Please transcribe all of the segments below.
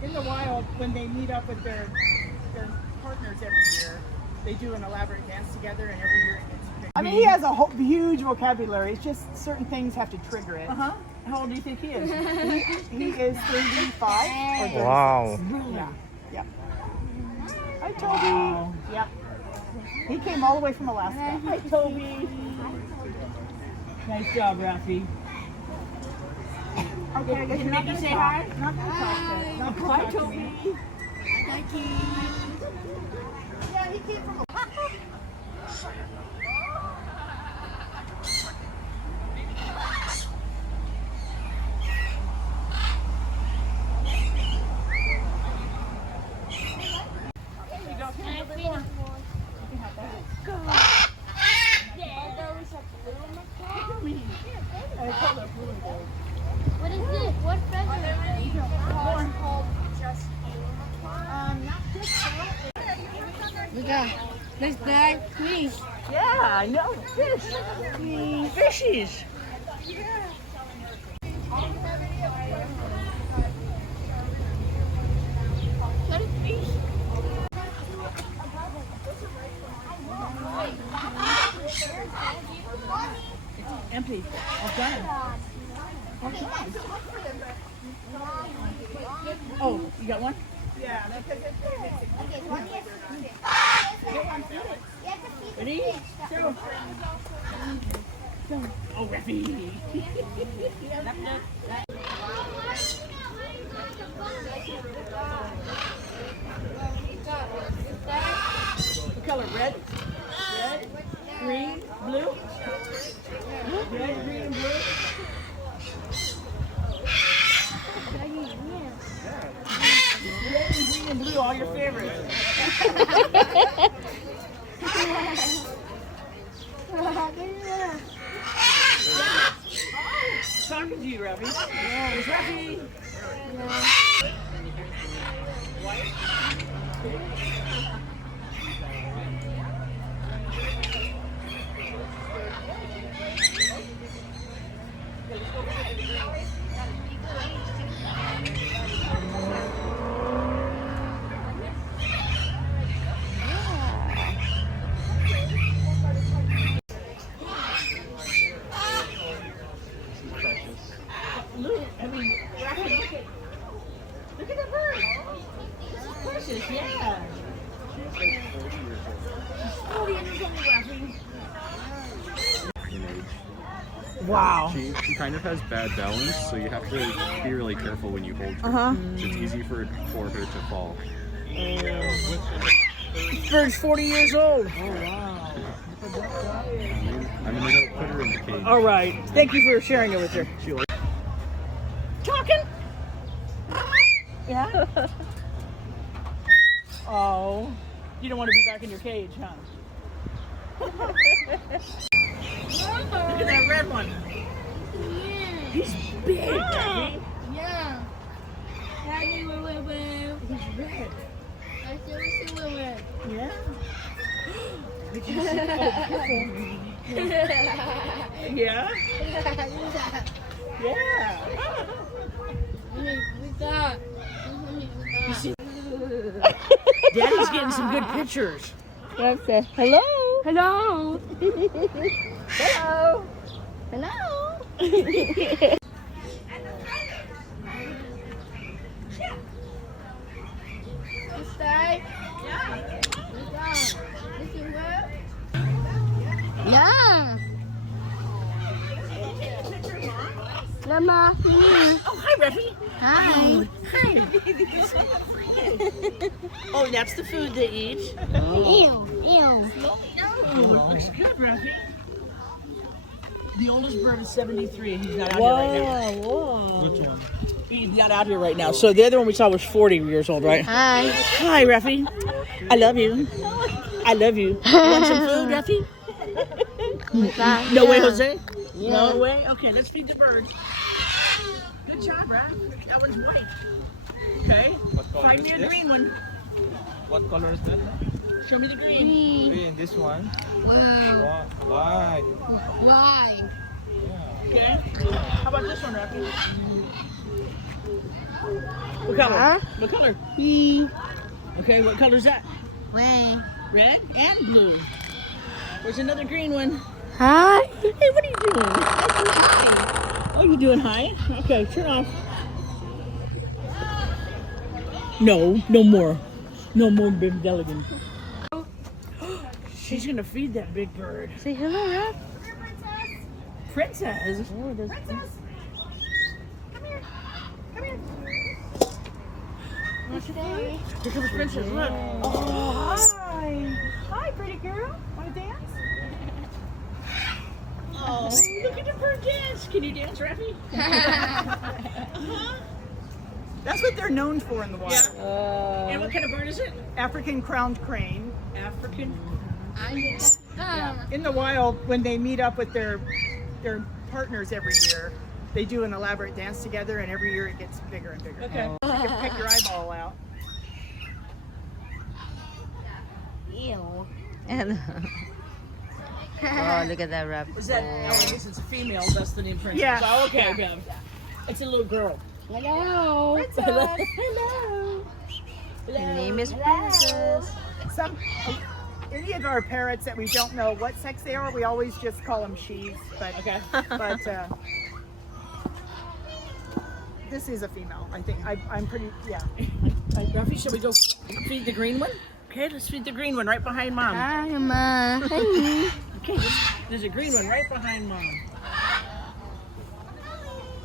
In the wild, when they meet up with their partners every year, they do an elaborate dance together, and every year it gets bigger. I mean, he has a huge vocabulary. It's just certain things have to trigger it. How old do you think he is? he is 35 or 36. Wow. Yeah. Yep. Hi, Toby. Yep. He came all the way from Alaska. Hi, Toby. Nice job, Rafi. Okay, I guess you're not going to say hi? Not going to talk to him. Hi, Toby. Thank you. Yeah, he came from What is it? What feather? Called just Look at this guy, please. Yeah, I know. Fish. Fishies. What is fish? Empty. All done. Oh, you got one? Yeah, because it's ready? Go. Oh, Rafi. What color? Red? Red? Green? Blue? Red, green, blue? Red and green and blue, all your favorites. Talking to you, Rafi. There's Rafi. Look at the bird. This is precious, yeah. She's 40 years old, Rafi. Wow. She kind of has bad balance, so you have to be really careful when you hold her. It's easy for her to fall. This bird's 40 years old. Oh, wow. I'm going to put her in the cage. All right. Thank you for sharing it with her. She likes Talking? Yeah? Oh. You don't want to be back in your cage, huh? Look at that red one. Yeah. He's big, Daddy. Yeah. Daddy, wait. He's red. I still see red. Yeah? Did you see? Oh, yeah? Yeah. Daddy's getting some good pictures. Let's say hello. Hello. Hello. Hello. This side. This is where? Yeah. Mama. Oh, hi, Rafi. Hi. Hi. Oh, that's the food they eat. Ew. Oh, it looks good, Rafi. The oldest bird is 73, and he's not out here right now. Whoa. Which one? He's not out here right now. So the other one we saw was 40 years old, right? Hi. Hi, Rafi. I love you. I love you. You want some food, Duffy? No way, Jose? No way? Okay, let's feed the birds. Good job, Raph. That one's white. Okay. Find me a green one. What color is that? Show me the green. Green, this one. Wow. White. Why? Okay. How about this one, Raph? What color? What color? Okay, what color is that? Way. Red and blue. There's another green one. Hi. Hey, what are you doing? Oh, you doing high? Okay, turn off. No, no more. No more Big Deligan. She's gonna feed that big bird. Say hello, Raph. Princess? Oh, there's Princess, come here. Come here. Here comes Princess, look. Oh, hi. Hi, pretty girl. Want to dance? Oh, look at the bird dance. Can you dance, Raffy? That's what they're known for in the wild. Yeah. And what kind of bird is it? African crowned crane. African. In the wild, when they meet up with their partners every year, they do an elaborate dance together, and every year it gets bigger and bigger. Okay. You can pick your eyeball out. Ew. Oh, look at that wrap. Is that, oh, I guess it's a female, that's the name Princess. Yeah. Oh, okay, okay. It's a little girl. Hello. Hello. Her name is Princess. Some any of our parrots that we don't know what sex they are, we always just call them she's. But Okay. this is a female. I think I'm pretty. Yeah. Raffy, shall we go feed the green one? Okay, let's feed the green one right behind Mom. Hi, Ma. Hey. Okay, there's a green one right behind Mom.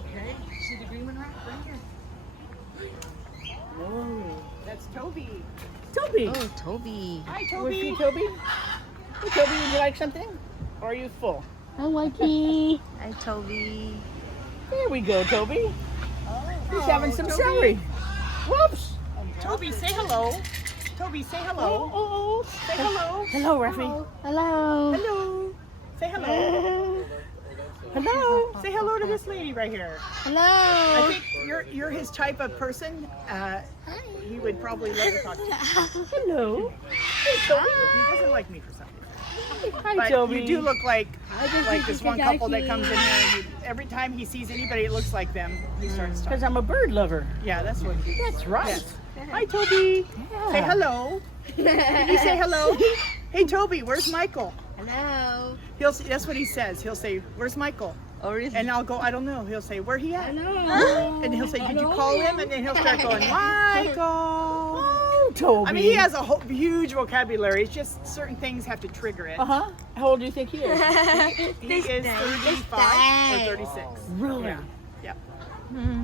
Okay, see the green one right here? Whoa, That's Toby. Toby. Oh, Toby. Hi, You want to Toby. feed Toby? Hey, Toby, would you like something? Or are you full? Hi, Wakey. Hi, Toby. There we go, Toby. He's having some Toby. celery. Whoops. Toby, say hello. Toby, say hello. Oh. Say hello. Hello, Raffy. Hello. Hello. Say hello. Hello. Say hello to this lady right here. I Hello. think you're his type of person. He would probably love to talk to you. Hello. He doesn't like me for some reason. Hi, But Toby. you do look like this he's one a couple that ducky. comes in here. And every time he sees anybody that looks like them, he starts Because talking. I'm a bird lover. Yeah, that's what he is. That's right. Yes. Hi, Toby. Say hello. Can you say hello? Hey, Toby, where's Michael? Hello. He'll say, that's what he says. He'll say, "Where's Michael?" Oh, really? And I'll go, "I don't know." He'll say, "Where he at?" Hello. And he'll say, "Did you call him?" And then he'll start going, "Michael." Oh, Toby. I mean, he has a whole huge vocabulary. It's just certain things have to trigger it. Uh-huh. How old do you think he is? He is 35 or 36. Really? Yeah. Yep.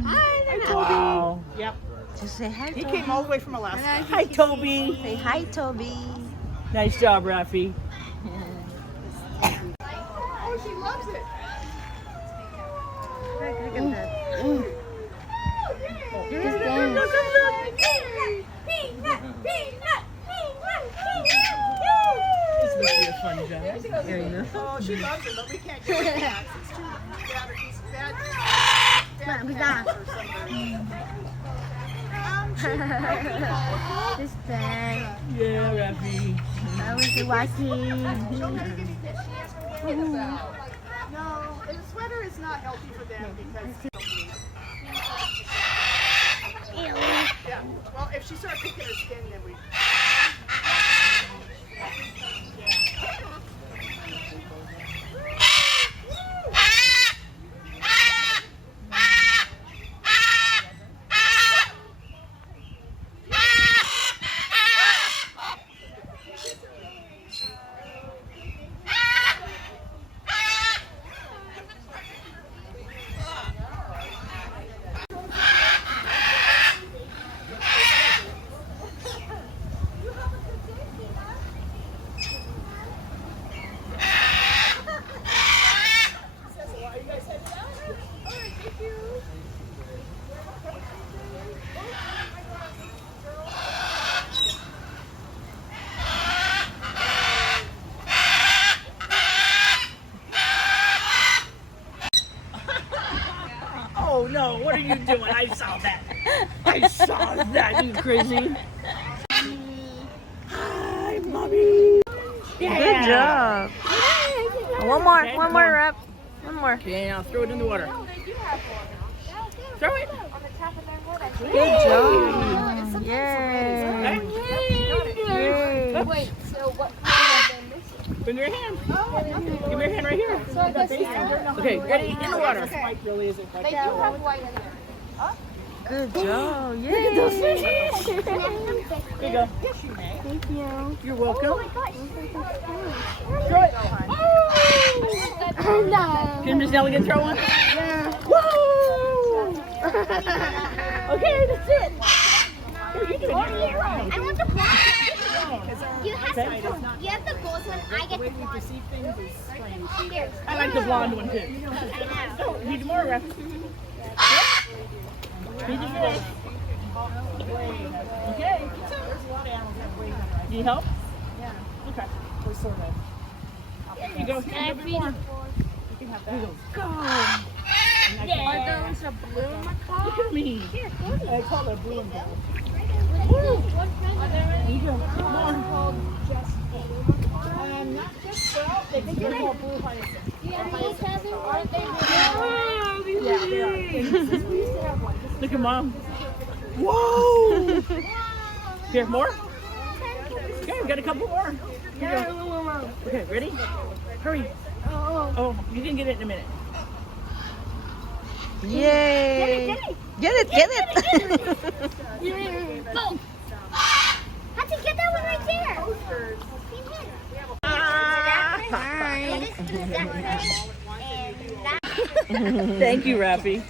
Hi, Wow. Yep. Just say hi, He Toby. came all the way from Alaska. Hi, Toby. Say hi, Toby. Nice job, Raffy. Oh, she loves it. Just dance. This must be a fun job. There you go. Oh, she loves it, but we can't give her cats. It's too bad. He's bad. Bad cat or something. Just dance. Yeah, Raffy. I was watching. No, and the sweater is not healthy for them because. Yeah. Well, if she starts picking her skin, then we. you doing? I saw that. I saw that. You crazy? Hi, mommy. Good job. One more rep. One more. Okay, now throw it in the water. Throw it. Good job. Yay. Yay. Wait, so what kind of missing? Bring your hand. Give me your hand right here. So I guess you Okay, ready? In the water. Spike really isn't quite They do have white in there. Good job. Yay. There you go. Yes, you may. Thank you. You're welcome. Oh my gosh. Throw it. No. Can Miss Nellie throw one? Yeah. Woo! Okay, that's it. Here, you do it. I want the black. You have Okay. you have the gold one. I get the We blonde. perceive things as strange. Here. I like the blonde one too. I know. Oh, need more, Ref. Need to finish. Okay. There's a lot of animals that have waves on it. Need help? Yeah, Okay. we're sort of. There you go. Can I A bit feed more. it? You can have that. Yeah. Are those a bloom? Look at me. I call it a blue and gold. Not just well, they think they're called blue hyacinth. Aren't they? Yeah, they are. We used to have one. Look at Mom. Whoa! Here, more? Okay, we got a couple more. Here you go. Okay, ready? Hurry. Oh, you can get it in a minute. Yay. Get it. Go. How'd you get that one right there? Thank you, Raffy.